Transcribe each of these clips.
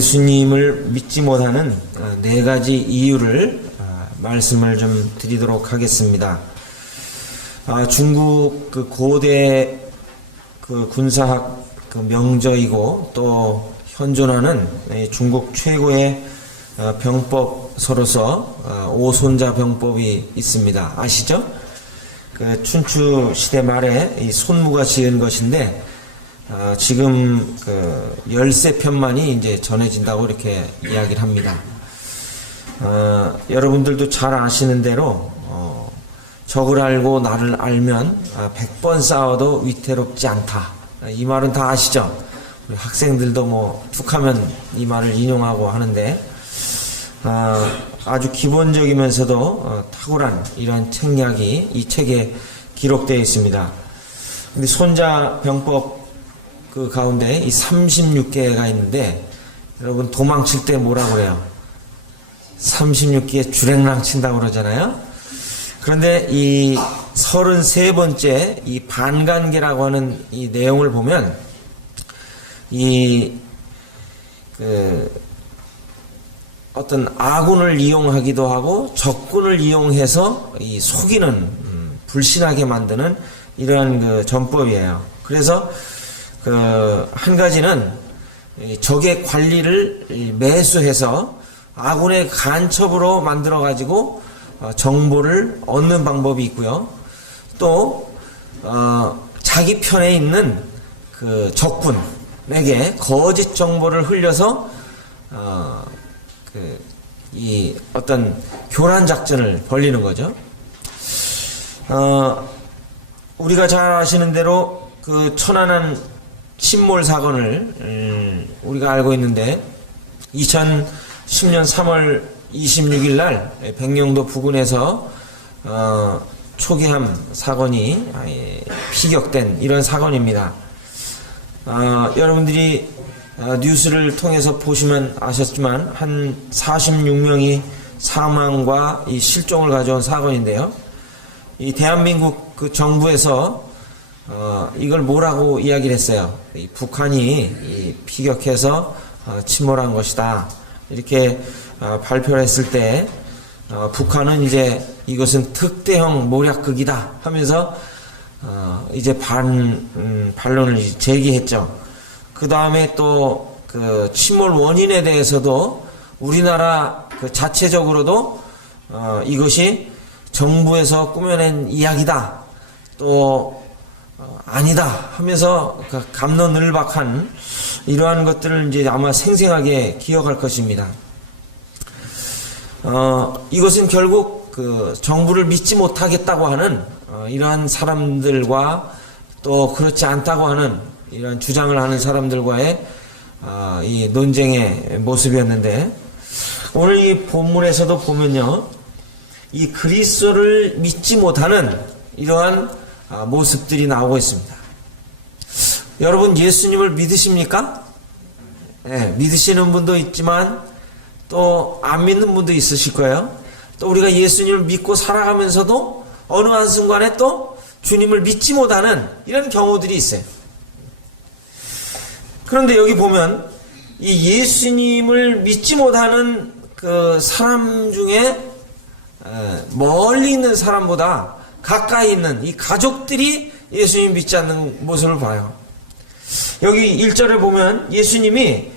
예수님을 믿지 못하는 네 가지 이유를 말씀을 좀 드리도록 하겠습니다. 중국 그 고대 그 군사학 그 명저이고 또 현존하는 중국 최고의 병법서로서 오손자 병법이 있습니다. 아시죠? 그 춘추 시대 말에 이 손무가 지은 것인데 지금 그 13편만이 이제 전해진다고 이렇게 이야기를 합니다. 여러분들도 잘 아시는 대로 적을 알고 나를 알면 100번 싸워도 위태롭지 않다. 이 말은 다 아시죠? 우리 학생들도 뭐 툭하면 이 말을 인용하고 하는데 아주 기본적이면서도 탁월한 이러한 책략이 이 책에 기록되어 있습니다. 근데 손자 병법 그 가운데 이 36개가 있는데 여러분 도망칠 때 뭐라고 그래요? 36개에 주랭랑 친다고 그러잖아요. 그런데 이 33번째 이 반간계라고 하는 이 내용을 보면 어떤 아군을 이용하기도 하고 적군을 이용해서 이 속이는 불신하게 만드는 이러한 그 전법이에요. 그래서 한 가지는 적의 관리를 매수해서 아군의 간첩으로 만들어 가지고 정보를 얻는 방법이 있고요. 또 자기 편에 있는 그 적군에게 거짓 정보를 흘려서 이 어떤 교란 작전을 벌이는 거죠. 우리가 잘 아시는 대로 그 천안함 침몰 사건을 우리가 알고 있는데 2010년 3월 26일 날 백령도 부근에서 초계함 사건이 피격된 이런 사건입니다. 여러분들이 뉴스를 통해서 보시면 아셨지만 한 46명이 사망과 이 실종을 가져온 사건인데요. 이 대한민국 그 정부에서 이걸 뭐라고 이야기를 했어요? 이 북한이 피격해서 침몰한 것이다. 이렇게 발표를 했을 때 북한은 이제 이것은 특대형 모략극이다 하면서 이제 반론을 제기했죠. 그 다음에 또 그 침몰 원인에 대해서도 우리나라 그 자체적으로도 이것이 정부에서 꾸며낸 이야기다. 또 아니다 하면서 그 갑론을박한 이러한 것들을 이제 아마 생생하게 기억할 것입니다. 이것은 결국 그 정부를 믿지 못하겠다고 하는 이러한 사람들과 또 그렇지 않다고 하는 이러한 주장을 하는 사람들과의 이 논쟁의 모습이었는데 오늘 이 본문에서도 보면요, 이 그리스도를 믿지 못하는 이러한 모습들이 나오고 있습니다. 여러분 예수님을 믿으십니까? 네, 믿으시는 분도 있지만 또 안 믿는 분도 있으실 거예요. 또 우리가 예수님을 믿고 살아가면서도 어느 한순간에 또 주님을 믿지 못하는 이런 경우들이 있어요. 그런데 여기 보면 이 예수님을 믿지 못하는 그 사람 중에 멀리 있는 사람보다 가까이 있는 이 가족들이 예수님 믿지 않는 모습을 봐요. 여기 1절에 보면 예수님이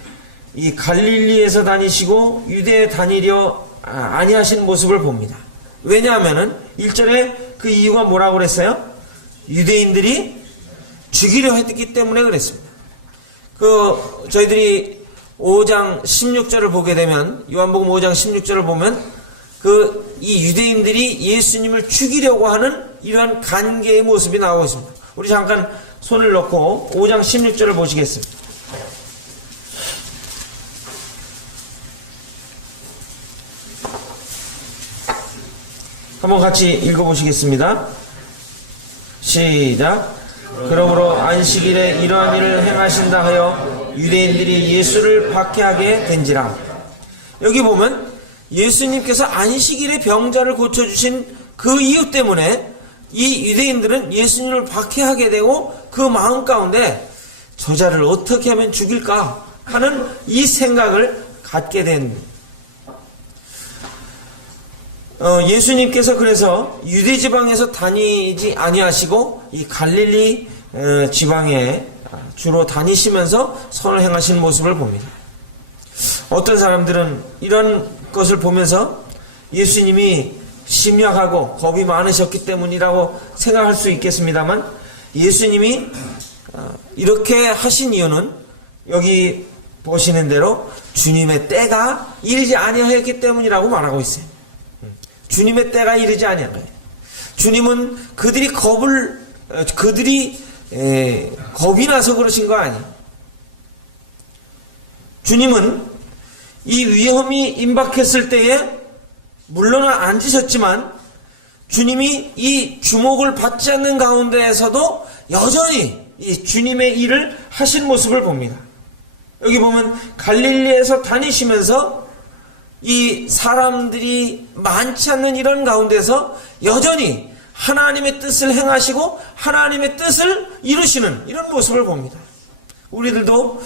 이 갈릴리에서 다니시고 유대에 다니려 아니하신 모습을 봅니다. 왜냐하면은 1절에 그 이유가 뭐라고 그랬어요? 유대인들이 죽이려 했기 때문에 그랬습니다. 저희들이 5장 16절을 보게 되면, 요한복음 5장 16절을 보면 이 유대인들이 예수님을 죽이려고 하는 이러한 간계의 모습이 나오고 있습니다. 우리 잠깐 손을 넣고 5장 16절을 보시겠습니다. 한번 같이 읽어보시겠습니다. 시작. 그러므로 안식일에 이러한 일을 행하신다 하여 유대인들이 예수를 박해하게 된지라. 여기 보면 예수님께서 안식일에 병자를 고쳐주신 그 이유 때문에 이 유대인들은 예수님을 박해하게 되고 그 마음 가운데 저자를 어떻게 하면 죽일까 하는 이 생각을 갖게 된 예수님께서 그래서 유대 지방에서 다니지 아니하시고 이 갈릴리 지방에 주로 다니시면서 선을 행하신 모습을 봅니다. 어떤 사람들은 이런 것을 보면서 예수님이 심약하고 겁이 많으셨기 때문이라고 생각할 수 있겠습니다만, 예수님이 이렇게 하신 이유는 여기 보시는 대로 주님의 때가 이르지 아니하였기 때문이라고 말하고 있어요. 주님의 때가 이르지 아니한 거예요. 주님은 그들이 겁이 나서 그러신 거 아니에요. 주님은 이 위험이 임박했을 때에 물러나 앉으셨지만, 주님이 이 주목을 받지 않는 가운데에서도 여전히 이 주님의 일을 하신 모습을 봅니다. 여기 보면 갈릴리에서 다니시면서 이 사람들이 많지 않는 이런 가운데서 여전히 하나님의 뜻을 행하시고 하나님의 뜻을 이루시는 이런 모습을 봅니다. 우리들도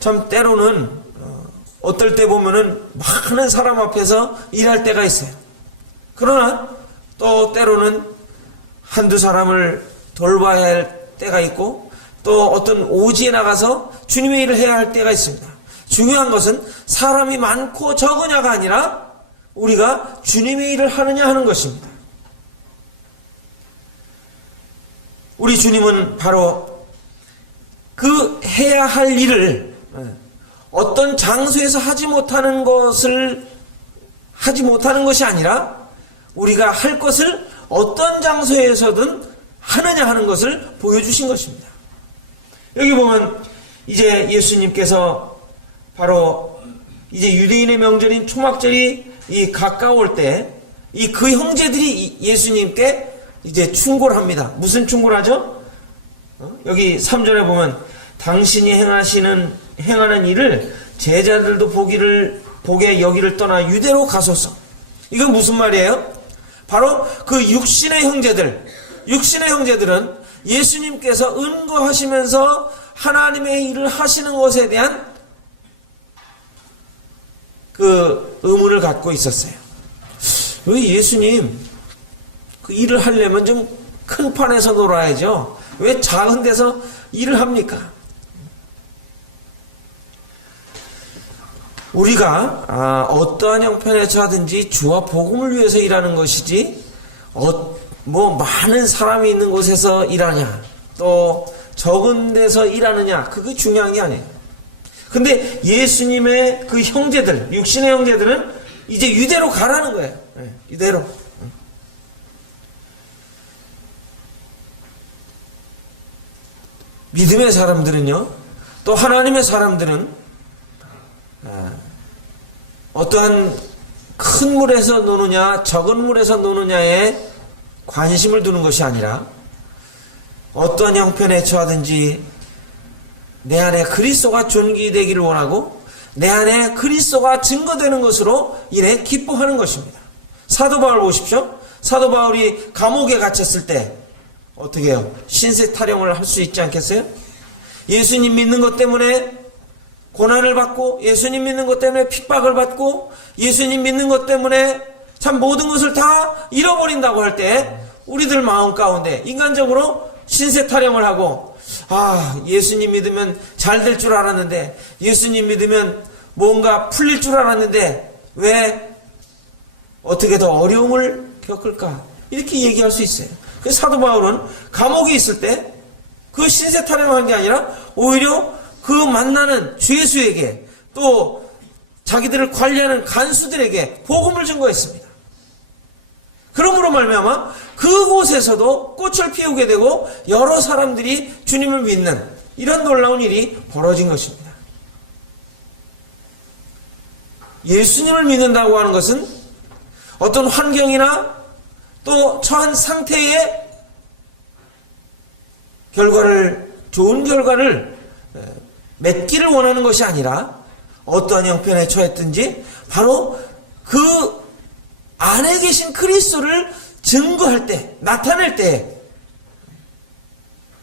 참 때로는 어떨 때 보면은 많은 사람 앞에서 일할 때가 있어요. 그러나 또 때로는 한두 사람을 돌봐야 할 때가 있고, 또 어떤 오지에 나가서 주님의 일을 해야 할 때가 있습니다. 중요한 것은 사람이 많고 적으냐가 아니라 우리가 주님의 일을 하느냐 하는 것입니다. 우리 주님은 바로 그 해야 할 일을 어떤 장소에서 하지 못하는 것이 아니라 우리가 할 것을 어떤 장소에서든 하느냐 하는 것을 보여주신 것입니다. 여기 보면 이제 예수님께서 바로 이제 유대인의 명절인 초막절이 가까울 때 이 그 형제들이 예수님께 이제 충고를 합니다. 무슨 충고를 하죠? 여기 3절에 보면 당신이 행하는 일을 제자들도 보게 여기를 떠나 유대로 가소서. 이건 무슨 말이에요? 바로 그 육신의 형제들은 예수님께서 은거하시면서 하나님의 일을 하시는 것에 대한 그 의문을 갖고 있었어요. 왜 예수님 그 일을 하려면 좀 큰 판에서 놀아야죠. 왜 작은 데서 일을 합니까? 우리가 어떠한 형편에 처하든지 주와 복음을 위해서 일하는 것이지 많은 사람이 있는 곳에서 일하냐, 또 적은 데서 일하느냐, 그게 중요한 게 아니에요. 근데 예수님의 그 형제들, 육신의 형제들은 이제 유대로 가라는 거예요. 유대로. 믿음의 사람들은요, 또 하나님의 사람들은 어떠한 큰 물에서 노느냐 적은 물에서 노느냐에 관심을 두는 것이 아니라 어떤 형편에 처하든지 내 안에 그리스도가 존귀되기를 원하고 내 안에 그리스도가 증거되는 것으로 이래 기뻐하는 것입니다. 사도 바울 보십시오. 사도 바울이 감옥에 갇혔을 때 어떻게 해요? 신세 타령을 할 수 있지 않겠어요? 예수님 믿는 것 때문에 고난을 받고, 예수님 믿는 것 때문에 핍박을 받고, 예수님 믿는 것 때문에 참 모든 것을 다 잃어버린다고 할 때 우리들 마음 가운데 인간적으로 신세 타령을 하고, 예수님 믿으면 잘 될 줄 알았는데, 예수님 믿으면 뭔가 풀릴 줄 알았는데 왜 어떻게 더 어려움을 겪을까? 이렇게 얘기할 수 있어요. 그래서 사도 바울은 감옥에 있을 때 그 신세 타령한 게 아니라 오히려 그 만나는 죄수에게, 또 자기들을 관리하는 간수들에게 복음을 증거했습니다. 그러므로 말미암아 그곳에서도 꽃을 피우게 되고 여러 사람들이 주님을 믿는 이런 놀라운 일이 벌어진 것입니다. 예수님을 믿는다고 하는 것은 어떤 환경이나 또 처한 상태의 좋은 결과를 맺기를 원하는 것이 아니라 어떠한 형편에 처했든지 바로 그 안에 계신 그리스도를 증거할 때, 나타낼 때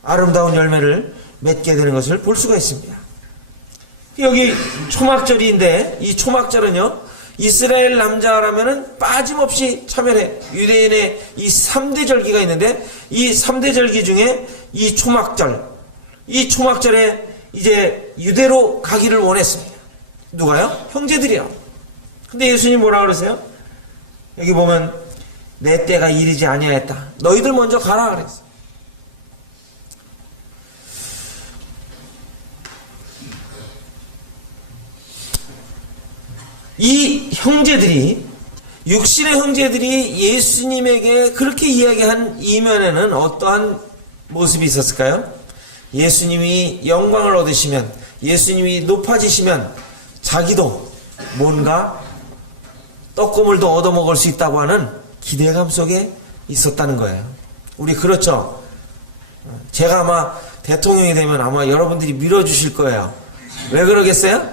아름다운 열매를 맺게 되는 것을 볼 수가 있습니다. 여기 초막절인데 이 초막절은요, 이스라엘 남자라면은 빠짐없이 참여해. 유대인의 이 3대 절기가 있는데 이 3대 절기 중에 이 초막절에 이제 유대로 가기를 원했습니다. 누가요? 형제들이요. 근데 예수님 뭐라 그러세요? 여기 보면 내 때가 이르지 아니하였다. 너희들 먼저 가라 그랬어요. 이 형제들이, 육신의 형제들이 예수님에게 그렇게 이야기한 이면에는 어떠한 모습이 있었을까요? 예수님이 영광을 얻으시면, 예수님이 높아지시면 자기도 뭔가 떡고물도 얻어먹을 수 있다고 하는 기대감 속에 있었다는 거예요. 우리 그렇죠? 제가 아마 대통령이 되면 아마 여러분들이 밀어주실 거예요. 왜 그러겠어요?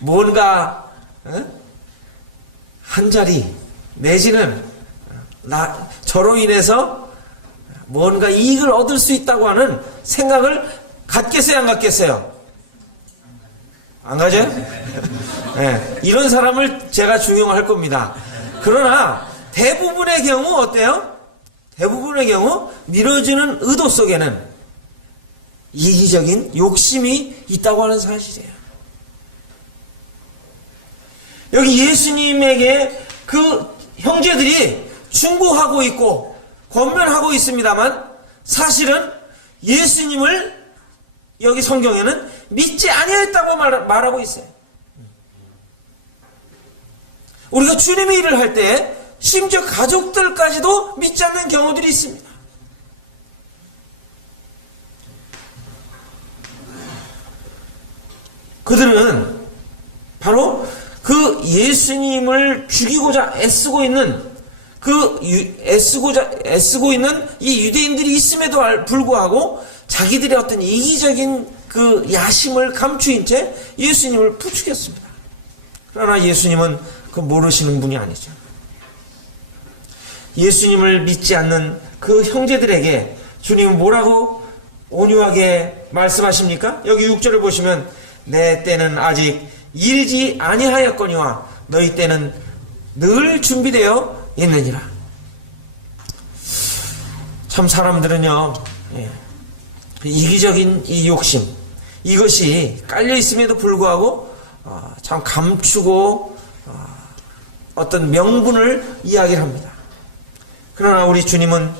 뭔가 한 자리 내지는 저로 인해서 뭔가 이익을 얻을 수 있다고 하는 생각을 갖겠어요, 안 갖겠어요? 안 가져요? 네, 이런 사람을 제가 중용할 겁니다. 그러나 대부분의 경우 어때요? 대부분의 경우 밀어주는 의도 속에는 이기적인 욕심이 있다고 하는 사실이에요. 여기 예수님에게 그 형제들이 충고하고 있고 권면하고 있습니다만 사실은 예수님을 여기 성경에는 믿지 아니했다고 말하고 있어요. 우리가 주님의 일을 할 때 심지어 가족들까지도 믿지 않는 경우들이 있습니다. 그들은 바로 그 예수님을 죽이고자 애쓰고 있는 애쓰고 있는 이 유대인들이 있음에도 불구하고 자기들의 어떤 이기적인 그 야심을 감추인 채 예수님을 부추겼습니다. 그러나 예수님은 그 모르시는 분이 아니죠. 예수님을 믿지 않는 그 형제들에게 주님은 뭐라고 온유하게 말씀하십니까? 여기 6절을 보시면 내 때는 아직 이르지 아니하였거니와 너희 때는 늘 준비되어 있느니라. 참 사람들은요, 이기적인 이 욕심, 이것이 깔려 있음에도 불구하고 참 감추고 어떤 명분을 이야기를 합니다. 그러나 우리 주님은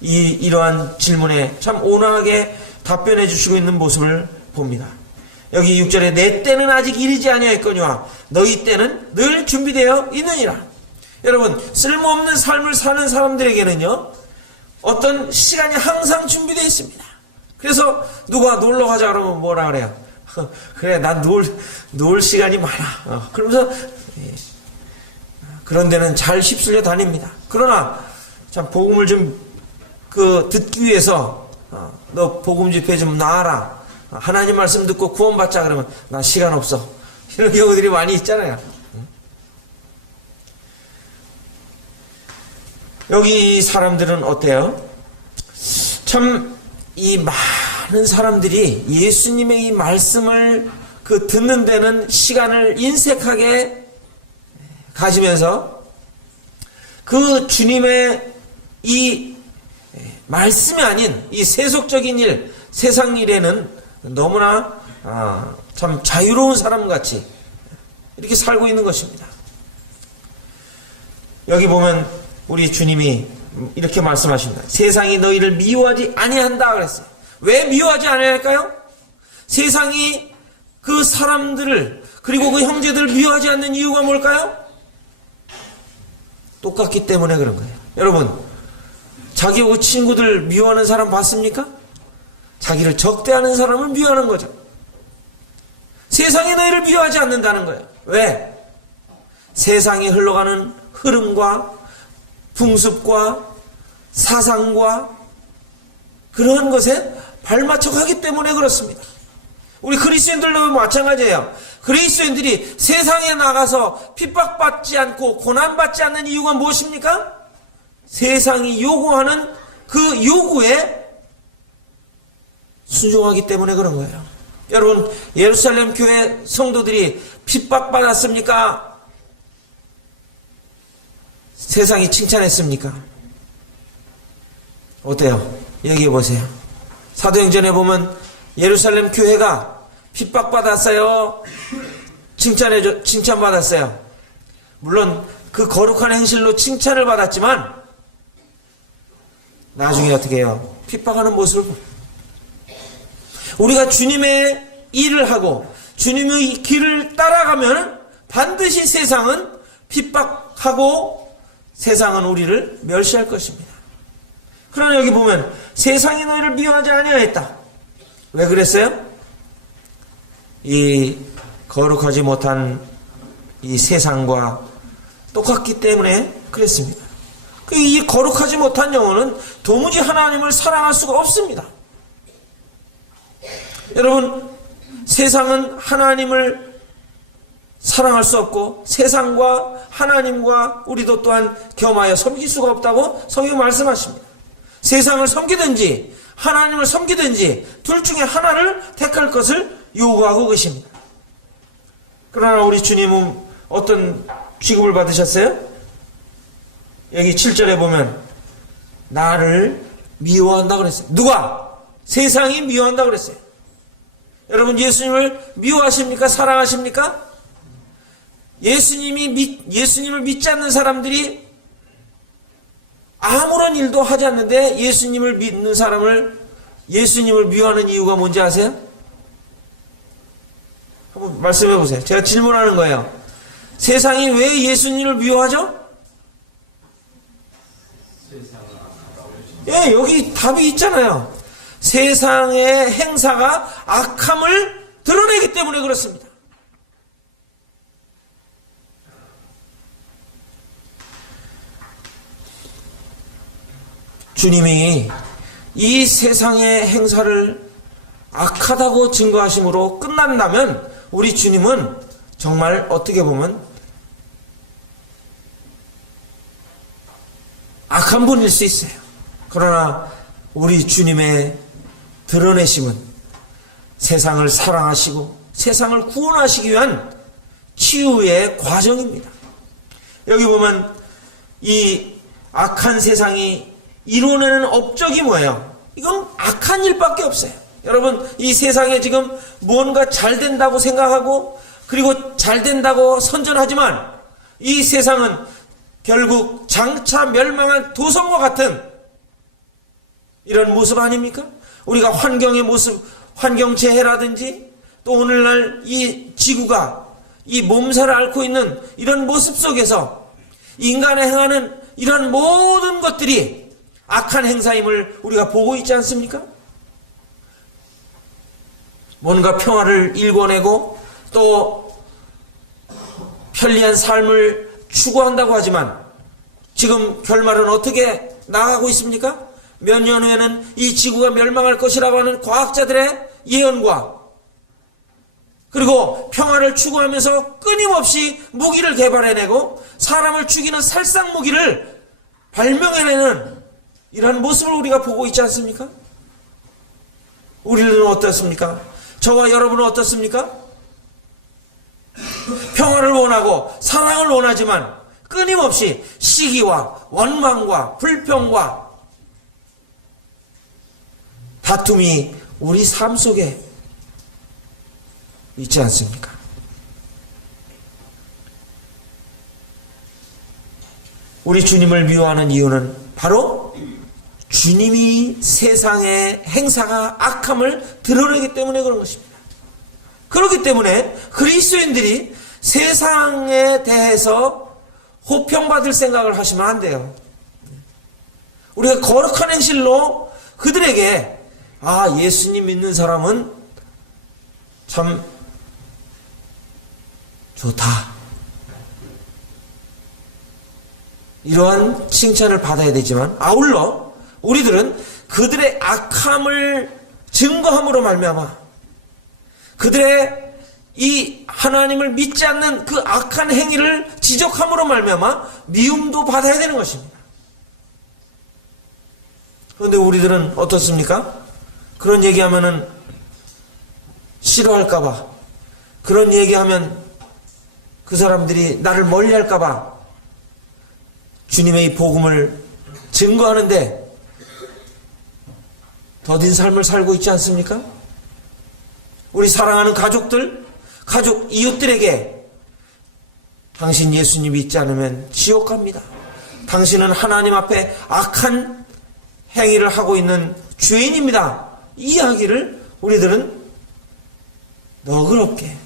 이러한 질문에 참 온화하게 답변해 주시고 있는 모습을 봅니다. 여기 6절에 내 때는 아직 이르지 아니하였거니와 너희 때는 늘 준비되어 있느니라. 여러분, 쓸모없는 삶을 사는 사람들에게는요, 어떤 시간이 항상 준비되어 있습니다. 그래서 누가 놀러 가자 그러면 뭐라 그래요? 그래, 난 놀 시간이 많아. 그러면서 그런 데는 잘 휩쓸려 다닙니다. 그러나 참 복음을 좀 듣기 위해서 너 복음 집회 좀 나와라. 하나님 말씀 듣고 구원받자 그러면 나 시간 없어. 이런 경우들이 많이 있잖아요. 여기 이 사람들은 어때요? 참 이 많은 사람들이 예수님의 이 말씀을 듣는 데는 시간을 인색하게 가지면서 그 주님의 이 말씀이 아닌 이 세속적인 일, 세상 일에는 너무나 참 자유로운 사람같이 이렇게 살고 있는 것입니다. 여기 보면 우리 주님이 이렇게 말씀하십니다. 세상이 너희를 미워하지 아니한다 그랬어요. 왜 미워하지 아니할까요? 세상이 그 사람들을 그리고 그 형제들을 미워하지 않는 이유가 뭘까요? 똑같기 때문에 그런 거예요. 여러분, 자기 친구들 미워하는 사람 봤습니까? 자기를 적대하는 사람을 미워하는 거죠. 세상이 너희를 미워하지 않는다는 거예요. 왜? 세상이 흘러가는 흐름과 풍습과 사상과 그러한 것에 발맞춰 가기 때문에 그렇습니다. 우리 그리스도인들도 마찬가지예요. 그리스도인들이 세상에 나가서 핍박받지 않고 고난받지 않는 이유가 무엇입니까? 세상이 요구하는 그 요구에 순종하기 때문에 그런 거예요. 여러분, 예루살렘 교회 성도들이 핍박받았습니까? 세상이 칭찬했습니까? 어때요? 얘기해 보세요. 사도행전에 보면 예루살렘 교회가 핍박받았어요? 칭찬받았어요? 물론 그 거룩한 행실로 칭찬을 받았지만 나중에 어떻게 해요? 핍박하는 모습을 보여요. 우리가 주님의 일을 하고 주님의 길을 따라가면 반드시 세상은 핍박하고 세상은 우리를 멸시할 것입니다. 그러나 여기 보면 세상이 너희를 미워하지 아니하였다. 왜 그랬어요? 이 거룩하지 못한 이 세상과 똑같기 때문에 그랬습니다. 이 거룩하지 못한 영혼은 도무지 하나님을 사랑할 수가 없습니다. 여러분, 세상은 하나님을 사랑할 수 없고 세상과 하나님과 우리도 또한 겸하여 섬길 수가 없다고 성경 말씀하십니다. 세상을 섬기든지 하나님을 섬기든지 둘 중에 하나를 택할 것을 요구하고 계십니다. 그러나 우리 주님은 어떤 취급을 받으셨어요? 여기 7절에 보면 나를 미워한다 그랬어요. 누가? 세상이 미워한다 그랬어요. 여러분, 예수님을 미워하십니까? 사랑하십니까? 예수님을 믿지 않는 사람들이 아무런 일도 하지 않는데 예수님을 믿는 사람을 예수님을 미워하는 이유가 뭔지 아세요? 한번 말씀해 보세요. 제가 질문하는 거예요. 세상이 왜 예수님을 미워하죠? 예, 여기 답이 있잖아요. 세상의 행사가 악함을 드러내기 때문에 그렇습니다. 주님이 이 세상의 행사를 악하다고 증거하심으로 끝난다면 우리 주님은 정말 어떻게 보면 악한 분일 수 있어요. 그러나 우리 주님의 드러내심은 세상을 사랑하시고 세상을 구원하시기 위한 치유의 과정입니다. 여기 보면 이 악한 세상이 이뤄내는 업적이 뭐예요? 이건 악한 일밖에 없어요. 여러분, 이 세상에 지금 뭔가 잘 된다고 생각하고 그리고 잘 된다고 선전하지만 이 세상은 결국 장차 멸망한 도성과 같은 이런 모습 아닙니까? 우리가 환경의 모습, 환경재해라든지 또 오늘날 이 지구가 이 몸살을 앓고 있는 이런 모습 속에서 인간의 행하는 이런 모든 것들이 악한 행사임을 우리가 보고 있지 않습니까? 뭔가 평화를 일궈내고 또 편리한 삶을 추구한다고 하지만 지금 결말은 어떻게 나가고 있습니까? 몇 년 후에는 이 지구가 멸망할 것이라고 하는 과학자들의 예언과 그리고 평화를 추구하면서 끊임없이 무기를 개발해내고 사람을 죽이는 살상 무기를 발명해내는 이러한 모습을 우리가 보고 있지 않습니까? 우리는 어떻습니까? 저와 여러분은 어떻습니까? 평화를 원하고 사랑을 원하지만 끊임없이 시기와 원망과 불평과 다툼이 우리 삶 속에 있지 않습니까? 우리 주님을 미워하는 이유는 바로 주님이 세상의 행사가 악함을 드러내기 때문에 그런 것입니다. 그렇기 때문에 그리스도인들이 세상에 대해서 호평받을 생각을 하시면 안 돼요. 우리가 거룩한 행실로 그들에게 예수님 믿는 사람은 참 좋다, 이러한 칭찬을 받아야 되지만 아울러 우리들은 그들의 악함을 증거함으로 말미암아 그들의 이 하나님을 믿지 않는 그 악한 행위를 지적함으로 말미암아 미움도 받아야 되는 것입니다. 그런데 우리들은 어떻습니까? 그런 얘기하면은 싫어할까봐, 그런 얘기하면 그 사람들이 나를 멀리할까봐 주님의 이 복음을 증거하는데 더딘 삶을 살고 있지 않습니까? 우리 사랑하는 가족들, 가족 이웃들에게 당신 예수님 믿지 않으면 지옥 갑니다. 당신은 하나님 앞에 악한 행위를 하고 있는 죄인입니다. 이 이야기를 우리들은 너그럽게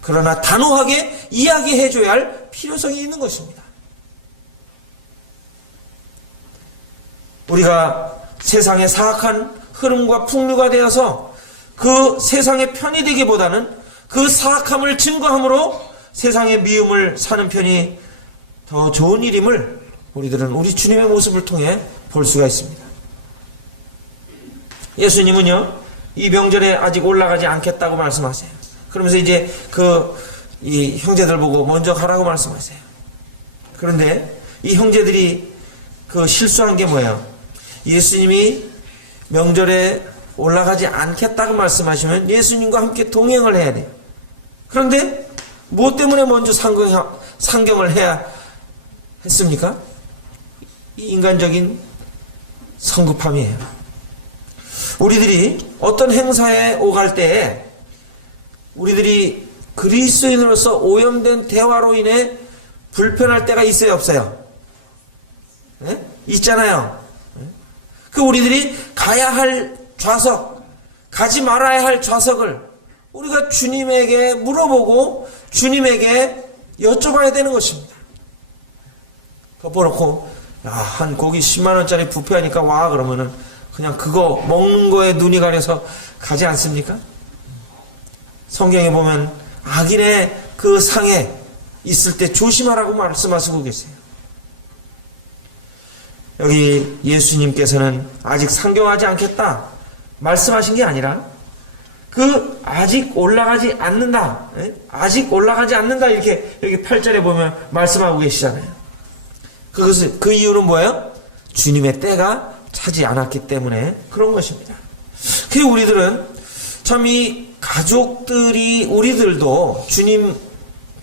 그러나 단호하게 이야기해줘야 할 필요성이 있는 것입니다. 우리가 세상의 사악한 흐름과 풍류가 되어서 그 세상의 편이 되기보다는 그 사악함을 증거함으로 세상의 미움을 사는 편이 더 좋은 일임을 우리들은 우리 주님의 모습을 통해 볼 수가 있습니다. 예수님은요, 이 명절에 아직 올라가지 않겠다고 말씀하세요. 그러면서 이제 이 형제들 보고 먼저 가라고 말씀하세요. 그런데 이 형제들이 실수한 게 뭐예요? 예수님이 명절에 올라가지 않겠다고 말씀하시면 예수님과 함께 동행을 해야 돼요. 그런데 무엇 때문에 먼저 상경을 해야 했습니까? 이 인간적인 성급함이에요. 우리들이 어떤 행사에 오갈 때에 우리들이 그리스도인으로서 오염된 대화로 인해 불편할 때가 있어요, 없어요? 네? 있잖아요. 우리들이 가야 할 좌석, 가지 말아야 할 좌석을 우리가 주님에게 물어보고 주님에게 여쭤봐야 되는 것입니다. 덮어놓고 한 고기 10만 원짜리 뷔페하니까 와 그러면은 그냥 그거 먹는 거에 눈이 가려서 가지 않습니까? 성경에 보면 악인의 그 상에 있을 때 조심하라고 말씀하시고 계세요. 여기 예수님께서는 아직 상경하지 않겠다 말씀하신 게 아니라 아직 올라가지 않는다, 아직 올라가지 않는다 이렇게 여기 8절에 보면 말씀하고 계시잖아요. 그 이유는 뭐예요? 주님의 때가 차지 않았기 때문에 그런 것입니다. 그리고 우리들은 참 이 가족들이 우리들도 주님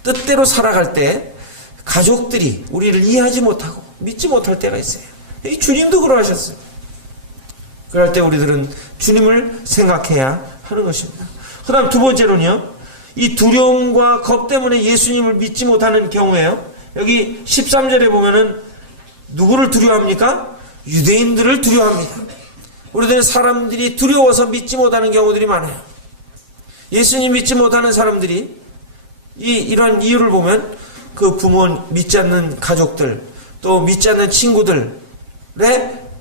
뜻대로 살아갈 때 가족들이 우리를 이해하지 못하고 믿지 못할 때가 있어요. 이 주님도 그러하셨어요. 그럴 때 우리들은 주님을 생각해야 하는 것입니다. 그 다음 두 번째로는요, 이 두려움과 겁 때문에 예수님을 믿지 못하는 경우에요. 여기 13절에 보면은 누구를 두려워합니까? 유대인들을 두려워합니다. 우리들은 사람들이 두려워서 믿지 못하는 경우들이 많아요. 예수님 믿지 못하는 사람들이 이런 이유를 보면 그 부모 믿지 않는 가족들, 또 믿지 않는 친구들의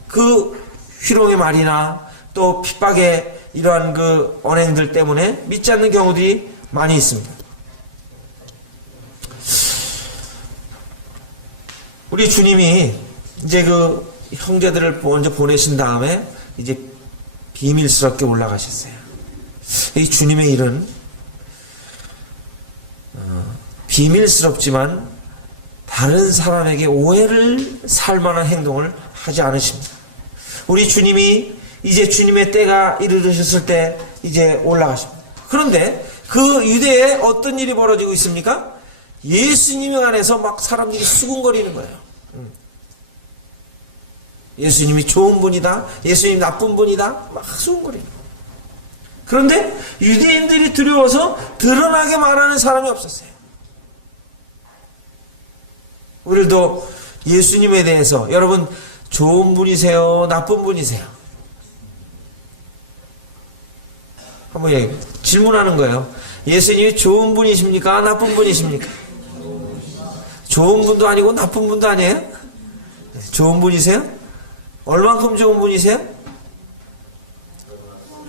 그 희롱의 말이나 또 핍박의 이러한 그 언행들 때문에 믿지 않는 경우들이 많이 있습니다. 우리 주님이 이제 그 형제들을 먼저 보내신 다음에 이제 비밀스럽게 올라가셨어요. 이 주님의 일은 비밀스럽지만 다른 사람에게 오해를 살 만한 행동을 하지 않으십니다. 우리 주님이 이제 주님의 때가 이르르셨을 때 이제 올라가십니다. 그런데 그 유대에 어떤 일이 벌어지고 있습니까? 예수님 안에서 막 사람들이 수군거리는 거예요. 예수님이 좋은 분이다, 예수님 나쁜 분이다, 막 수군거리는 거예요. 그런데 유대인들이 두려워서 드러나게 말하는 사람이 없었어요. 우리도 예수님에 대해서 여러분 좋은 분이세요, 나쁜 분이세요? 한번 질문하는 거예요. 예수님이 좋은 분이십니까, 나쁜 분이십니까? 좋은 분도 아니고 나쁜 분도 아니에요? 좋은 분이세요? 얼만큼 좋은 분이세요?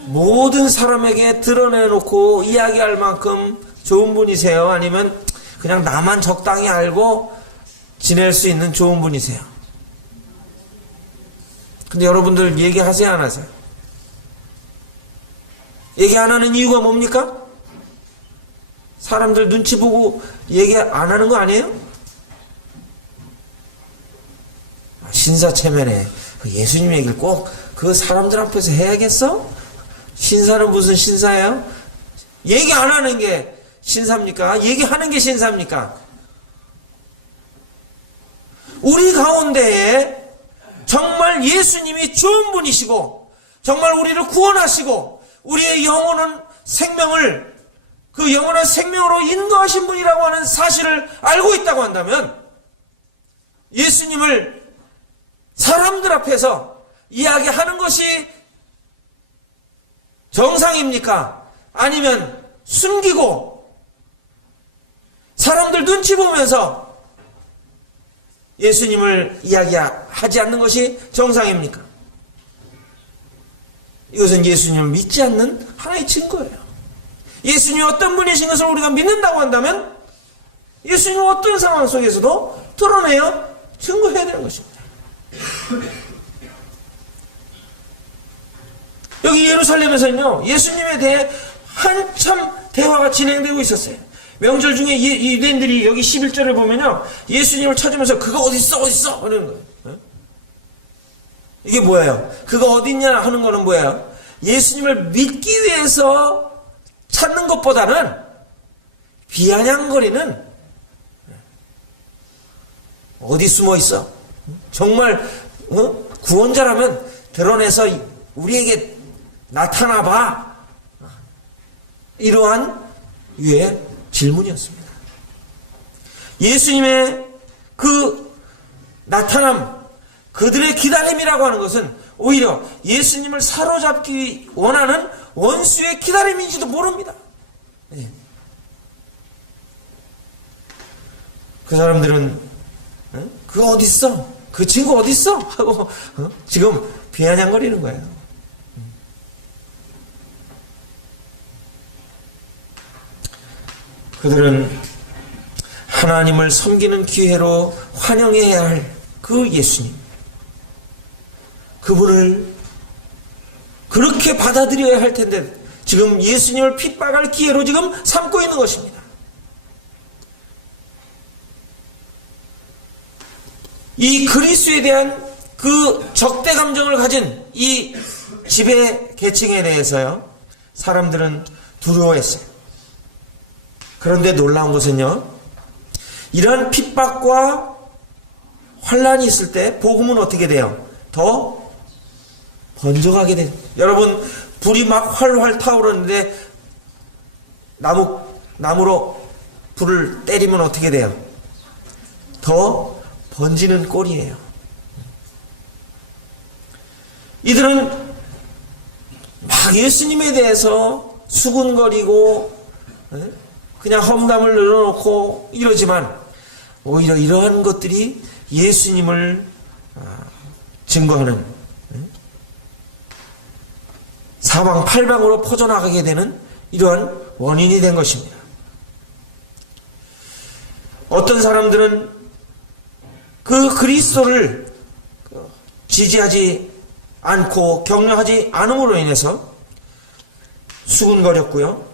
모든 사람에게 드러내놓고 이야기할 만큼 좋은 분이세요? 아니면 그냥 나만 적당히 알고 지낼 수 있는 좋은 분이세요? 근데 여러분들 얘기하세요, 안 하세요? 얘기 안 하는 이유가 뭡니까? 사람들 눈치 보고 얘기 안 하는 거 아니에요? 신사체면에 예수님 얘기를 꼭 그 사람들 앞에서 해야겠어? 신사는 무슨 신사예요? 얘기 안 하는 게 신사입니까? 얘기하는 게 신사입니까? 우리 가운데에 정말 예수님이 좋은 분이시고 정말 우리를 구원하시고 우리의 영원한 생명을 그 영원한 생명으로 인도하신 분이라고 하는 사실을 알고 있다고 한다면 예수님을 사람들 앞에서 이야기하는 것이 정상입니까? 아니면 숨기고 사람들 눈치 보면서 예수님을 이야기하지 않는 것이 정상입니까? 이것은 예수님을 믿지 않는 하나의 증거예요. 예수님이 어떤 분이신 것을 우리가 믿는다고 한다면 예수님은 어떤 상황 속에서도 드러내어 증거해야 되는 것입니다. 여기 예루살렘에서는요, 예수님에 대해 한참 대화가 진행되고 있었어요. 명절 중에 유대인들이 여기 11절을 보면요, 예수님을 찾으면서 그거 어딨어 어딨어 하는 거예요. 이게 뭐예요? 그거 어딨냐 하는 거는 뭐예요? 예수님을 믿기 위해서 찾는 것보다는 비아냥거리는 어디 숨어 있어? 정말 구원자라면 드러내서 우리에게 나타나봐. 이러한 유의 질문이었습니다. 예수님의 그 나타남, 그들의 기다림이라고 하는 것은 오히려 예수님을 사로잡기 원하는 원수의 기다림인지도 모릅니다. 그 사람들은 그거 어딨어? 그 친구 어딨어? 하고 지금 비아냥거리는 거예요. 그들은 하나님을 섬기는 기회로 환영해야 할 그 예수님, 그분을 그렇게 받아들여야 할 텐데 지금 예수님을 핍박할 기회로 지금 삼고 있는 것입니다. 이 그리스도에 대한 그 적대 감정을 가진 이 지배 계층에 대해서요, 사람들은 두려워했어요. 그런데 놀라운 것은요, 이러한 핍박과 환란이 있을 때 복음은 어떻게 돼요? 더 번져가게 돼요. 여러분, 불이 막 활활 타오르는데 나무로 불을 때리면 어떻게 돼요? 더 번지는 꼴이에요. 이들은 막 예수님에 대해서 수군거리고 그냥 험담을 늘어놓고 이러지만 오히려 이러한 것들이 예수님을 증거하는 사방팔방으로 퍼져나가게 되는 이러한 원인이 된 것입니다. 어떤 사람들은 그 그리스도를 지지하지 않고 격려하지 않음으로 인해서 수군거렸고요.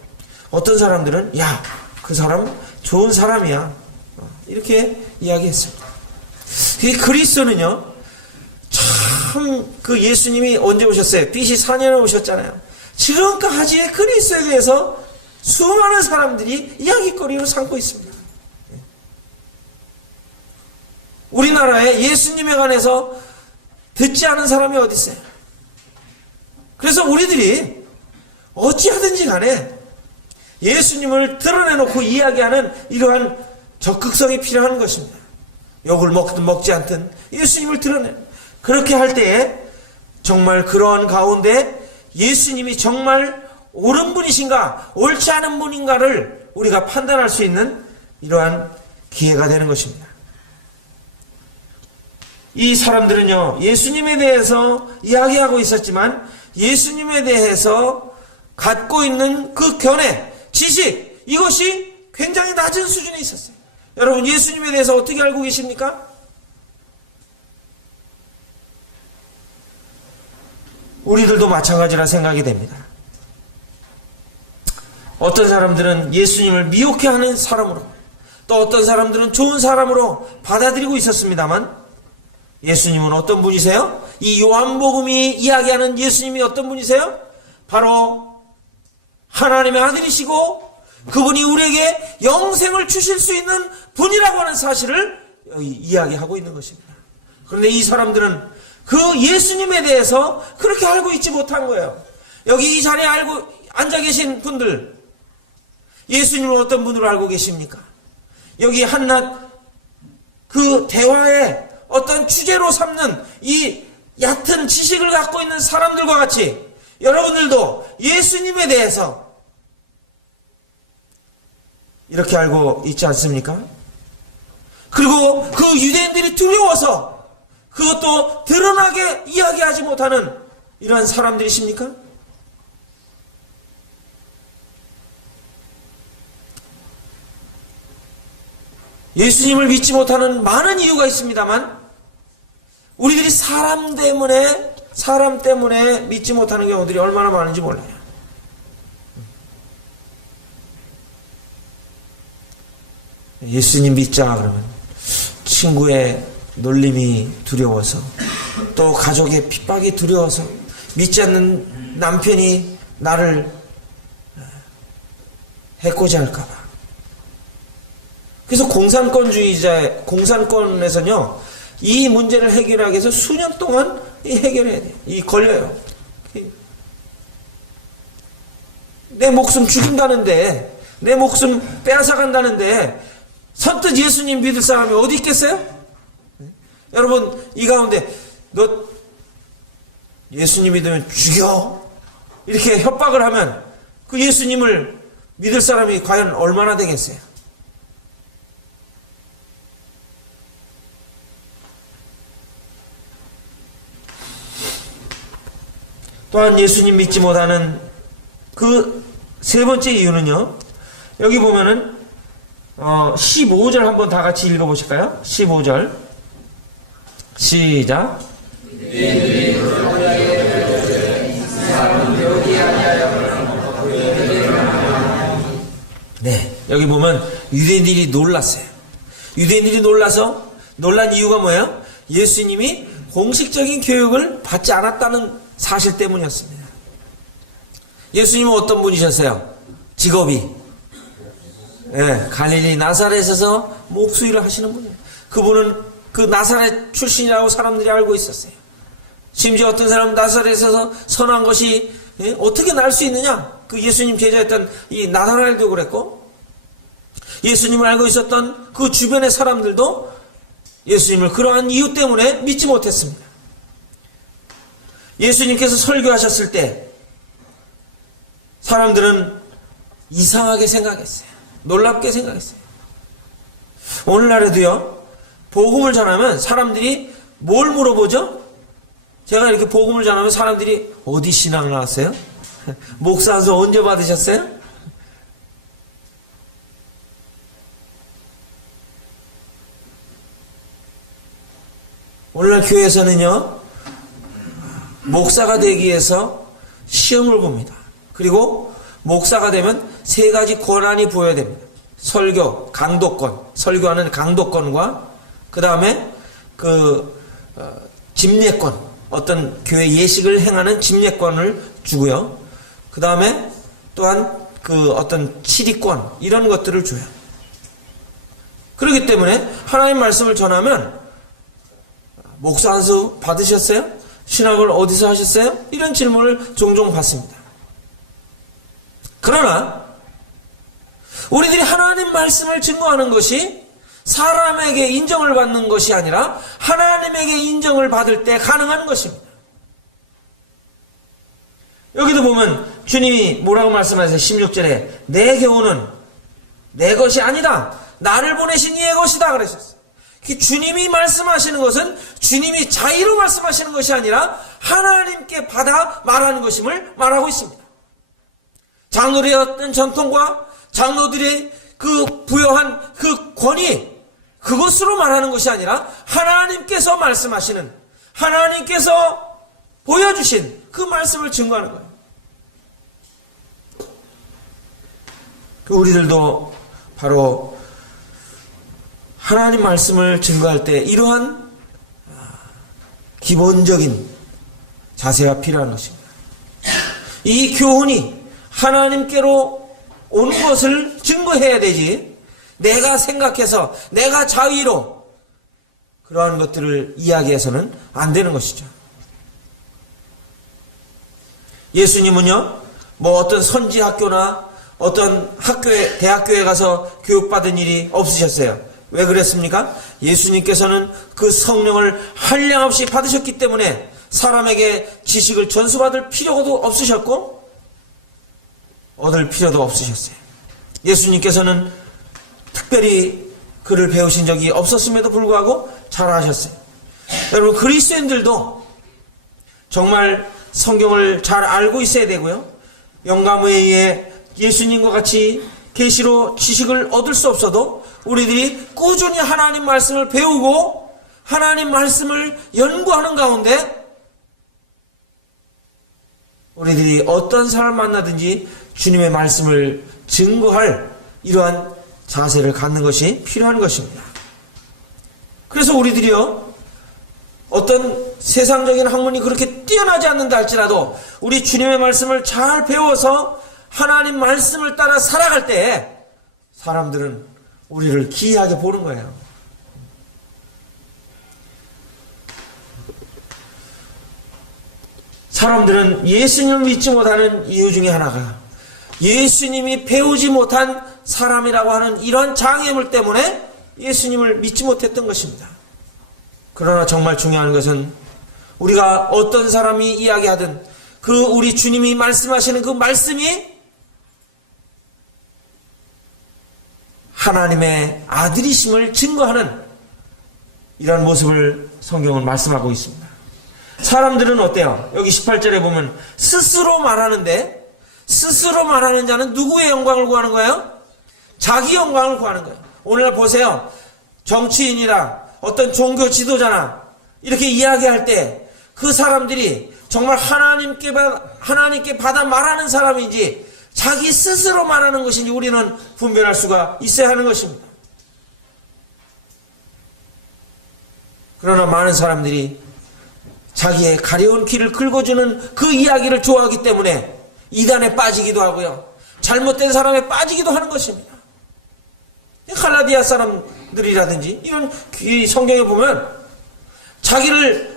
어떤 사람들은 야, 그 사람 좋은 사람이야, 이렇게 이야기했습니다. 이 그리스도는요, 참 그 예수님이 언제 오셨어요? BC 4년에 오셨잖아요. 지금까지의 그리스도에 대해서 수많은 사람들이 이야기거리로 삼고 있습니다. 우리나라에 예수님에 관해서 듣지 않은 사람이 어디 있어요? 그래서 우리들이 어찌하든지 간에 예수님을 드러내놓고 이야기하는 이러한 적극성이 필요한 것입니다. 욕을 먹든 먹지 않든 예수님을 드러내. 그렇게 할 때에 정말 그러한 가운데 예수님이 정말 옳은 분이신가 옳지 않은 분인가를 우리가 판단할 수 있는 이러한 기회가 되는 것입니다. 이 사람들은요, 예수님에 대해서 이야기하고 있었지만 예수님에 대해서 갖고 있는 그 견해, 지식, 이것이 굉장히 낮은 수준에 있었어요. 여러분, 예수님에 대해서 어떻게 알고 계십니까? 우리들도 마찬가지라 생각이 됩니다. 어떤 사람들은 예수님을 미혹해하는 사람으로, 또 어떤 사람들은 좋은 사람으로 받아들이고 있었습니다만 예수님은 어떤 분이세요? 이 요한복음이 이야기하는 예수님이 어떤 분이세요? 바로 하나님의 아들이시고 그분이 우리에게 영생을 주실 수 있는 분이라고 하는 사실을 여기 이야기하고 있는 것입니다. 그런데 이 사람들은 그 예수님에 대해서 그렇게 알고 있지 못한 거예요. 여기 이 자리에 앉아 계신 분들, 예수님을 어떤 분으로 알고 계십니까? 여기 한낱 그 대화의 어떤 주제로 삼는 이 얕은 지식을 갖고 있는 사람들과 같이 여러분들도 예수님에 대해서 이렇게 알고 있지 않습니까? 그리고 그 유대인들이 두려워서 그것도 드러나게 이야기하지 못하는 이러한 사람들이십니까? 예수님을 믿지 못하는 많은 이유가 있습니다만 우리들이 사람 때문에 믿지 못하는 경우들이 얼마나 많은지 몰라요. 예수님 믿자 그러면 친구의 놀림이 두려워서, 또 가족의 핍박이 두려워서, 믿지 않는 남편이 나를 해코지 할까봐. 그래서 공산권에서는요, 이 문제를 해결하기 위해서 수년 동안 해결해야 돼요. 걸려요. 내 목숨 죽인다는데, 내 목숨 빼앗아간다는데, 선뜻 예수님 믿을 사람이 어디 있겠어요? 여러분, 이 가운데, 너 예수님 믿으면 죽여. 이렇게 협박을 하면 그 예수님을 믿을 사람이 과연 얼마나 되겠어요? 또한 예수님 믿지 못하는 그 세 번째 이유는요, 여기 보면은 15절 한번 다 같이 읽어보실까요? 15절 시작. 네, 여기 보면 유대인들이 놀랐어요. 유대인들이 놀란 이유가 뭐예요? 예수님이 공식적인 교육을 받지 않았다는 사실 때문이었습니다. 예수님은 어떤 분이셨어요? 직업이 갈릴리 나사렛에서 목수일을 하시는 분이에요. 그분은 그 나사렛 출신이라고 사람들이 알고 있었어요. 심지어 어떤 사람은 나사렛에서 선한 것이 어떻게 날 수 있느냐? 그 예수님 제자였던 이 나다나엘도 그랬고, 예수님을 알고 있었던 그 주변의 사람들도 예수님을 그러한 이유 때문에 믿지 못했습니다. 예수님께서 설교하셨을 때 사람들은 이상하게 생각했어요. 놀랍게 생각했어요. 오늘날에도요, 복음을 전하면 사람들이 뭘 물어보죠? 제가 이렇게 복음을 전하면 사람들이 어디 신앙 나왔어요? 목사 안수 언제 받으셨어요? 오늘날 교회에서는요, 목사가 되기 위해서 시험을 봅니다. 그리고 목사가 되면 세 가지 권한이 보여야 됩니다. 설교, 강도권, 설교하는 강도권과 그 다음에 집례권, 어떤 교회 예식을 행하는 집례권을 주고요. 그 다음에 또한 어떤 치리권, 이런 것들을 줘요. 그렇기 때문에 하나님 말씀을 전하면 목사 안수 받으셨어요? 신학을 어디서 하셨어요? 이런 질문을 종종 받습니다. 그러나 우리들이 하나님 말씀을 증거하는 것이 사람에게 인정을 받는 것이 아니라 하나님에게 인정을 받을 때 가능한 것입니다. 여기도 보면 주님이 뭐라고 말씀하세요? 16절에 내 교훈은 내 것이 아니다, 나를 보내신 이의 것이다 그러셨어요. 주님이 말씀하시는 것은 주님이 자의로 말씀하시는 것이 아니라 하나님께 받아 말하는 것임을 말하고 있습니다. 장로들의 어떤 전통과 장로들의 그 부여한 그 권위, 그것으로 말하는 것이 아니라 하나님께서 말씀하시는, 하나님께서 보여주신 그 말씀을 증거하는 거예요. 우리들도 바로 하나님 말씀을 증거할 때 이러한 기본적인 자세가 필요한 것입니다. 이 교훈이 하나님께로 온 것을 증거해야 되지, 내가 생각해서 내가 자의로 그러한 것들을 이야기해서는 안 되는 것이죠. 예수님은요, 뭐 어떤 선지 학교나 어떤 학교에, 대학교에 가서 교육받은 일이 없으셨어요. 왜 그랬습니까? 예수님께서는 그 성령을 한량없이 받으셨기 때문에 사람에게 지식을 전수받을 필요도 없으셨고 얻을 필요도 없으셨어요. 예수님께서는 특별히 글을 배우신 적이 없었음에도 불구하고 잘하셨어요. 여러분, 그리스도인들도 정말 성경을 잘 알고 있어야 되고요, 영감에 의해 예수님과 같이 계시로 지식을 얻을 수 없어도 우리들이 꾸준히 하나님 말씀을 배우고 하나님 말씀을 연구하는 가운데 우리들이 어떤 사람을 만나든지 주님의 말씀을 증거할 이러한 자세를 갖는 것이 필요한 것입니다. 그래서 우리들이요, 어떤 세상적인 학문이 그렇게 뛰어나지 않는다 할지라도 우리 주님의 말씀을 잘 배워서 하나님 말씀을 따라 살아갈 때 사람들은 우리를 기이하게 보는 거예요. 사람들은 예수님을 믿지 못하는 이유 중에 하나가 예수님이 배우지 못한 사람이라고 하는 이런 장애물 때문에 예수님을 믿지 못했던 것입니다. 그러나 정말 중요한 것은 우리가 어떤 사람이 이야기하든 그 우리 주님이 말씀하시는 그 말씀이 하나님의 아들이심을 증거하는 이런 모습을 성경은 말씀하고 있습니다. 사람들은 어때요? 여기 18절에 보면 스스로 말하는데, 스스로 말하는 자는 누구의 영광을 구하는 거예요? 자기 영광을 구하는 거예요. 오늘날 보세요. 정치인이나 어떤 종교 지도자나 이렇게 이야기할 때 그 사람들이 정말 하나님께 받아 말하는 사람인지 자기 스스로 말하는 것인지 우리는 분별할 수가 있어야 하는 것입니다. 그러나 많은 사람들이 자기의 가려운 길을 긁어주는 그 이야기를 좋아하기 때문에 이단에 빠지기도 하고요, 잘못된 사람에 빠지기도 하는 것입니다. 갈라디아 사람들이라든지 이런 성경에 보면 자기를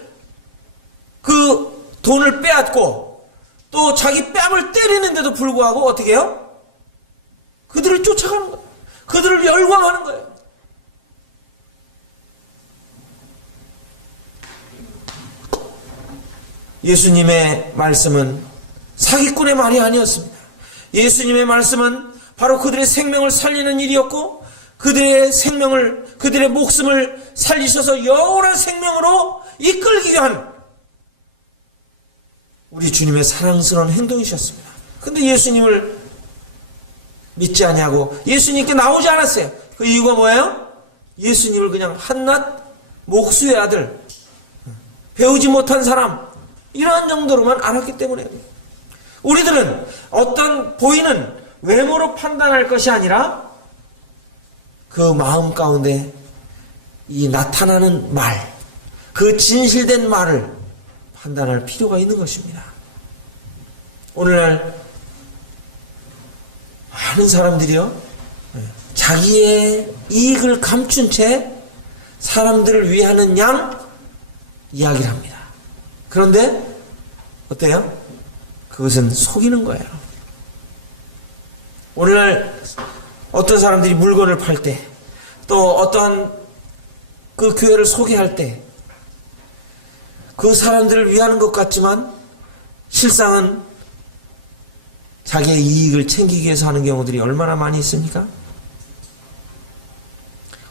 그 돈을 빼앗고 또 자기 뺨을 때리는데도 불구하고 어떻게 해요? 그들을 쫓아가는 거예요. 그들을 열광하는 거예요. 예수님의 말씀은 사기꾼의 말이 아니었습니다. 예수님의 말씀은 바로 그들의 생명을 살리는 일이었고 그들의 생명을, 그들의 목숨을 살리셔서 영원한 생명으로 이끌기 위한 우리 주님의 사랑스러운 행동이셨습니다. 근데 예수님을 믿지 아니하고 예수님께 나오지 않았어요. 그 이유가 뭐예요? 예수님을 그냥 한낱 목수의 아들, 배우지 못한 사람, 이러한 정도로만 알았기 때문에 우리들은 어떤 보이는 외모로 판단할 것이 아니라 그 마음 가운데 이 나타나는 말, 그 진실된 말을 판단할 필요가 있는 것입니다. 오늘날 많은 사람들이요, 자기의 이익을 감춘 채 사람들을 위하는 양 이야기를 합니다. 그런데 어때요? 그것은 속이는 거예요. 오늘날 어떤 사람들이 물건을 팔 때, 또 어떠한 그 교회를 소개할 때 그 사람들을 위하는 것 같지만 실상은 자기의 이익을 챙기기 위해서 하는 경우들이 얼마나 많이 있습니까?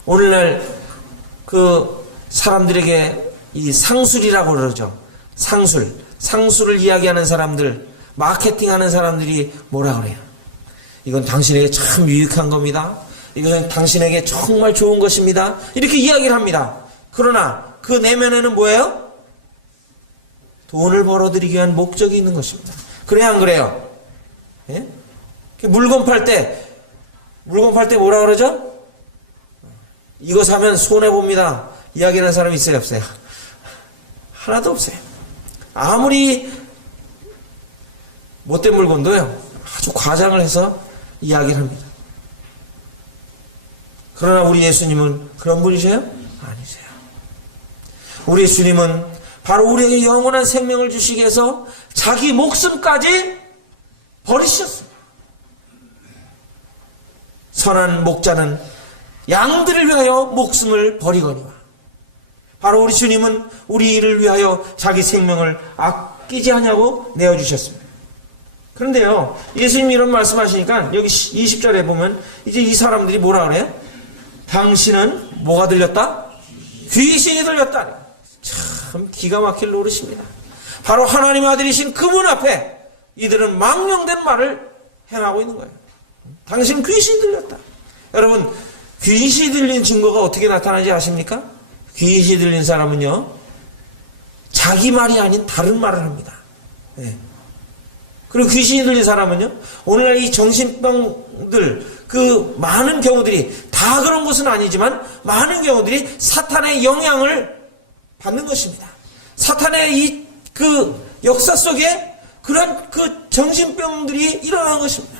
오늘날 그 사람들에게 이 상술이라고 그러죠. 상술을 이야기하는 사람들, 마케팅하는 사람들이 뭐라 그래요? 이건 당신에게 참 유익한 겁니다. 이것은 당신에게 정말 좋은 것입니다. 이렇게 이야기를 합니다. 그러나 그 내면에는 뭐예요? 돈을 벌어들이기 위한 목적이 있는 것입니다. 그래야 안 그래요? 예? 물건 팔 때 뭐라 그러죠? 이거 사면 손해봅니다. 이야기하는 사람이 있어요, 없어요? 하나도 없어요. 아무리 못된 물건도요, 아주 과장을 해서 이야기를 합니다. 그러나 우리 예수님은 그런 분이세요? 아니세요. 우리 예수님은 바로 우리에게 영원한 생명을 주시기 위해서 자기 목숨까지 버리셨습니다. 선한 목자는 양들을 위하여 목숨을 버리거니와. 바로 우리 주님은 우리를 위하여 자기 생명을 아끼지 않냐고 내어주셨습니다. 그런데요, 예수님이 이런 말씀하시니까 여기 20절에 보면 이제 이 사람들이 뭐라 그래요? 당신은 뭐가 들렸다? 귀신이 들렸다. 참 기가 막힐 노릇입니다. 바로 하나님 아들이신 그분 앞에 이들은 망령된 말을 행하고 있는 거예요. 당신 귀신이 들렸다. 여러분, 귀신이 들린 증거가 어떻게 나타나는지 아십니까? 귀신이 들린 사람은요, 자기 말이 아닌 다른 말을 합니다. 네. 그리고 귀신이 들린 사람은요, 오늘날 이 정신병들, 그 많은 경우들이, 다 그런 것은 아니지만, 많은 경우들이 사탄의 영향을 받는 것입니다. 사탄의 그 역사 속에 그런 그 정신병들이 일어나는 것입니다.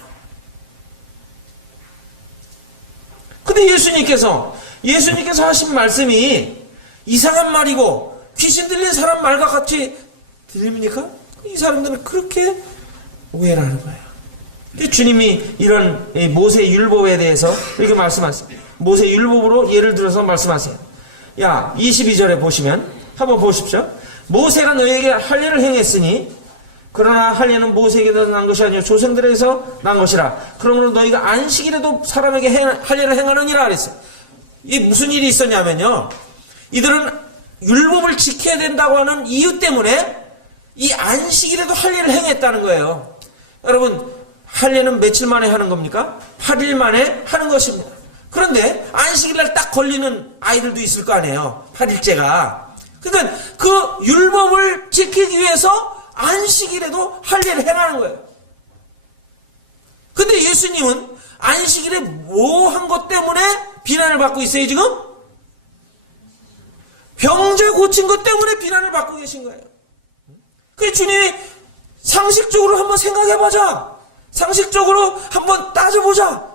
근데 예수님께서 하신 말씀이 이상한 말이고 귀신 들린 사람 말과 같이 들립니까? 이 사람들은 그렇게 오해를 하는 거예요. 주님이 이런 모세 율법에 대해서 이렇게 말씀하세요. 모세 율법으로 예를 들어서 말씀하세요. 야, 22절에 보시면 한번 보십시오. 모세가 너희에게 할례를 행했으니 그러나 할례는 모세에게서 난 것이 아니요 조상들에게서 난 것이라. 그러므로 너희가 안식일에도 사람에게 할례를 행하느니라 그랬어요. 이 무슨 일이 있었냐면요, 이들은 율법을 지켜야 된다고 하는 이유 때문에 이 안식일에도 할례를 행했다는 거예요. 여러분, 할례는 며칠 만에 하는 겁니까? 8일 만에 하는 것입니다. 그런데 안식일날 딱 걸리는 아이들도 있을 거 아니에요. 8일째가. 그러니까 그 율법을 지키기 위해서 안식일에도 할례를 행하는 거예요. 근데 예수님은 안식일에 뭐 한 것 때문에 비난을 받고 있어요, 지금? 병자 고친 것 때문에 비난을 받고 계신 거예요. 그래서 주님이 상식적으로 한번 생각해보자. 상식적으로 한번 따져보자.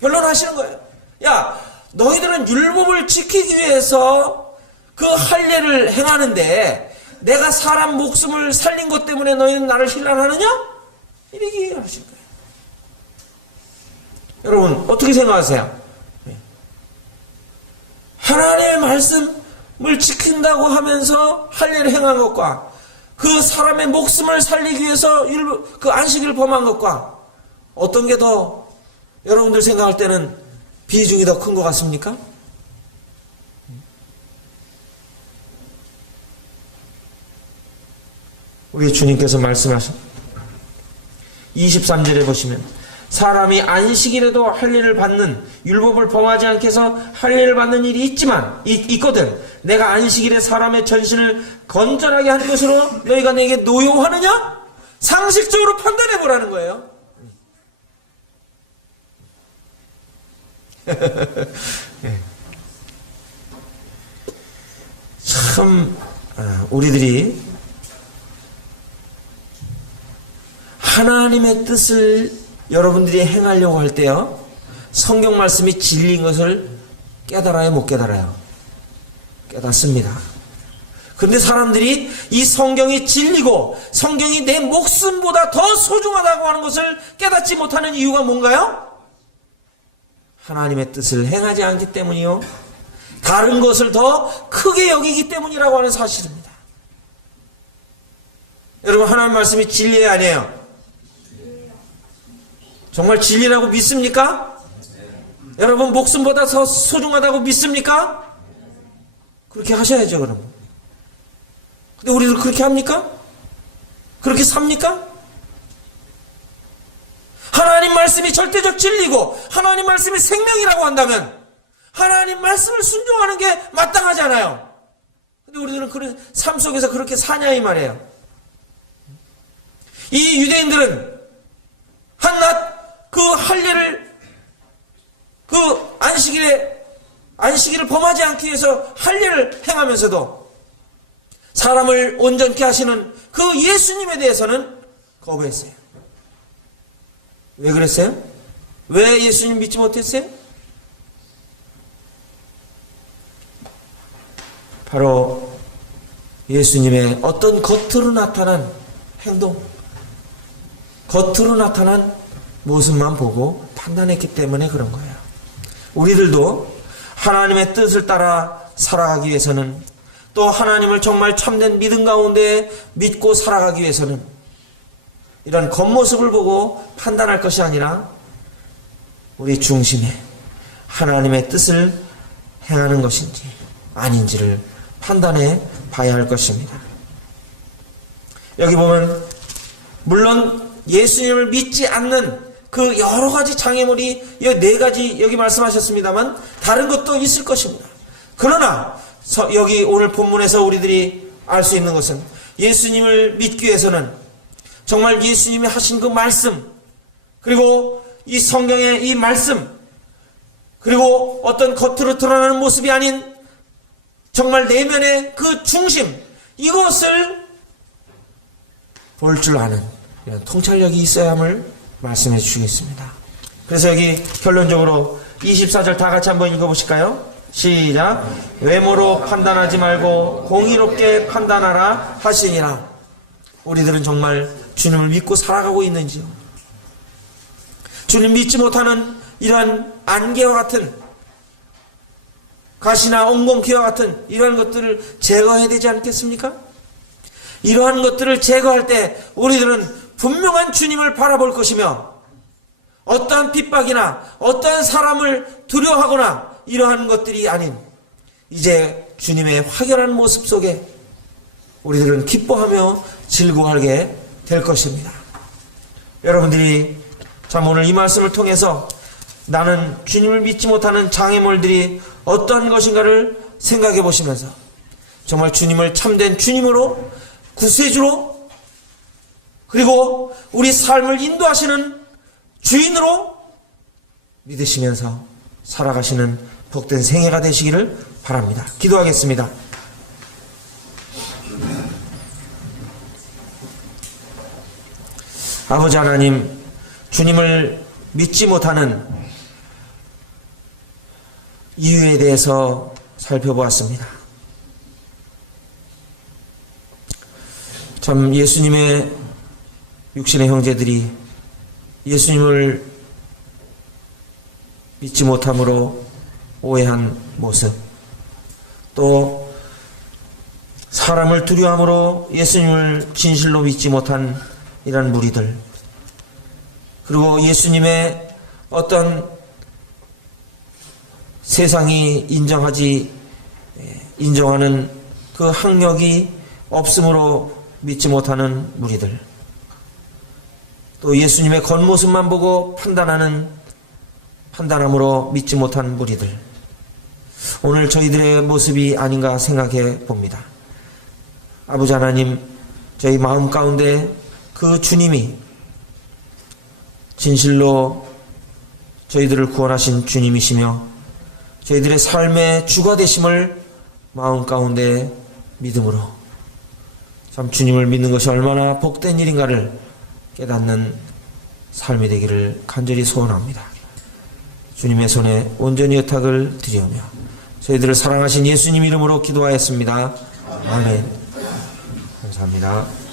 변론하시는 거예요. 야, 너희들은 율법을 지키기 위해서 그 할례를 행하는데 내가 사람 목숨을 살린 것 때문에 너희는 나를 힐난하느냐? 이렇게 하신 거예요. 여러분, 어떻게 생각하세요? 하나님의 말씀을 지킨다고 하면서 할례를 행한 것과 그 사람의 목숨을 살리기 위해서 그 안식일을 범한 것과 어떤 게 더 여러분들 생각할 때는 비중이 더 큰 것 같습니까? 우리 주님께서 말씀하신 23절에 보시면 사람이 안식일에도 할례를 받는 율법을 범하지 않게 해서 할례를 받는 일이 있거든. 내가 안식일에 사람의 전신을 건전하게 한 것으로 너희가 내게 노여워하느냐? 상식적으로 판단해 보라는 거예요. 참 우리들이 하나님의 뜻을 여러분들이 행하려고 할 때요, 성경 말씀이 진리인 것을 깨달아요, 못 깨달아요? 깨닫습니다. 그런데 사람들이 이 성경이 진리고 성경이 내 목숨보다 더 소중하다고 하는 것을 깨닫지 못하는 이유가 뭔가요? 하나님의 뜻을 행하지 않기 때문이요, 다른 것을 더 크게 여기기 때문이라고 하는 사실입니다. 여러분, 하나님 말씀이 진리예요, 아니에요? 정말 진리라고 믿습니까? 여러분, 목숨보다 더 소중하다고 믿습니까? 그렇게 하셔야죠, 그럼. 근데 우리도 그렇게 합니까? 그렇게 삽니까? 하나님 말씀이 절대적 진리고 하나님 말씀이 생명이라고 한다면 하나님 말씀을 순종하는 게 마땅하잖아요. 근데 우리들은 그런 삶 속에서 그렇게 사냐 이 말이에요. 이 유대인들은 한낱 그 할례를 그 안식일을 범하지 않기 위해서 할례를 행하면서도 사람을 온전케 하시는 그 예수님에 대해서는 거부했어요. 왜 그랬어요? 왜 예수님 믿지 못했어요? 바로 예수님의 어떤 겉으로 나타난 행동, 겉으로 나타난 모습만 보고 판단했기 때문에 그런 거예요. 우리들도 하나님의 뜻을 따라 살아가기 위해서는, 또 하나님을 정말 참된 믿음 가운데 믿고 살아가기 위해서는 이런 겉모습을 보고 판단할 것이 아니라 우리 중심에 하나님의 뜻을 행하는 것인지 아닌지를 판단해 봐야 할 것입니다. 여기 보면 물론 예수님을 믿지 않는 그 여러 가지 장애물이 네 가지 여기 말씀하셨습니다만 다른 것도 있을 것입니다. 그러나 여기 오늘 본문에서 우리들이 알 수 있는 것은 예수님을 믿기 위해서는 정말 예수님이 하신 그 말씀, 그리고 이 성경의 이 말씀, 그리고 어떤 겉으로 드러나는 모습이 아닌 정말 내면의 그 중심, 이것을 볼 줄 아는 이런 통찰력이 있어야 함을 말씀해 주시겠습니다. 그래서 여기 결론적으로 24절 다 같이 한번 읽어보실까요? 시작. 외모로 판단하지 말고 공의롭게 판단하라 하시니라. 우리들은 정말 주님을 믿고 살아가고 있는지요? 주님 믿지 못하는 이러한 안개와 같은, 가시나 엉겅퀴와 같은 이러한 것들을 제거해야 되지 않겠습니까? 이러한 것들을 제거할 때 우리들은 분명한 주님을 바라볼 것이며, 어떠한 핍박이나 어떠한 사람을 두려워하거나 이러한 것들이 아닌 이제 주님의 확연한 모습 속에 우리들은 기뻐하며 즐거워하게 될 것입니다. 여러분들이 참 오늘 이 말씀을 통해서 나는 주님을 믿지 못하는 장애물들이 어떠한 것인가를 생각해 보시면서 정말 주님을 참된 주님으로, 구세주로, 그리고 우리 삶을 인도하시는 주인으로 믿으시면서 살아가시는 복된 생애가 되시기를 바랍니다. 기도하겠습니다. 아버지 하나님, 주님을 믿지 못하는 이유에 대해서 살펴보았습니다. 참 예수님의 육신의 형제들이 예수님을 믿지 못함으로 오해한 모습, 또 사람을 두려워함으로 예수님을 진실로 믿지 못한 이런 무리들, 그리고 예수님의 어떤 세상이 인정하는 그 학력이 없으므로 믿지 못하는 무리들, 또 예수님의 겉모습만 보고 판단함으로 믿지 못한 무리들, 오늘 저희들의 모습이 아닌가 생각해 봅니다. 아버지 하나님, 저희 마음 가운데 그 주님이 진실로 저희들을 구원하신 주님이시며 저희들의 삶의 주가 되심을 마음 가운데 믿음으로 참 주님을 믿는 것이 얼마나 복된 일인가를 깨닫는 삶이 되기를 간절히 소원합니다. 주님의 손에 온전히 의탁을 드리오며 저희들을 사랑하신 예수님 이름으로 기도하였습니다. 아멘. 감사합니다.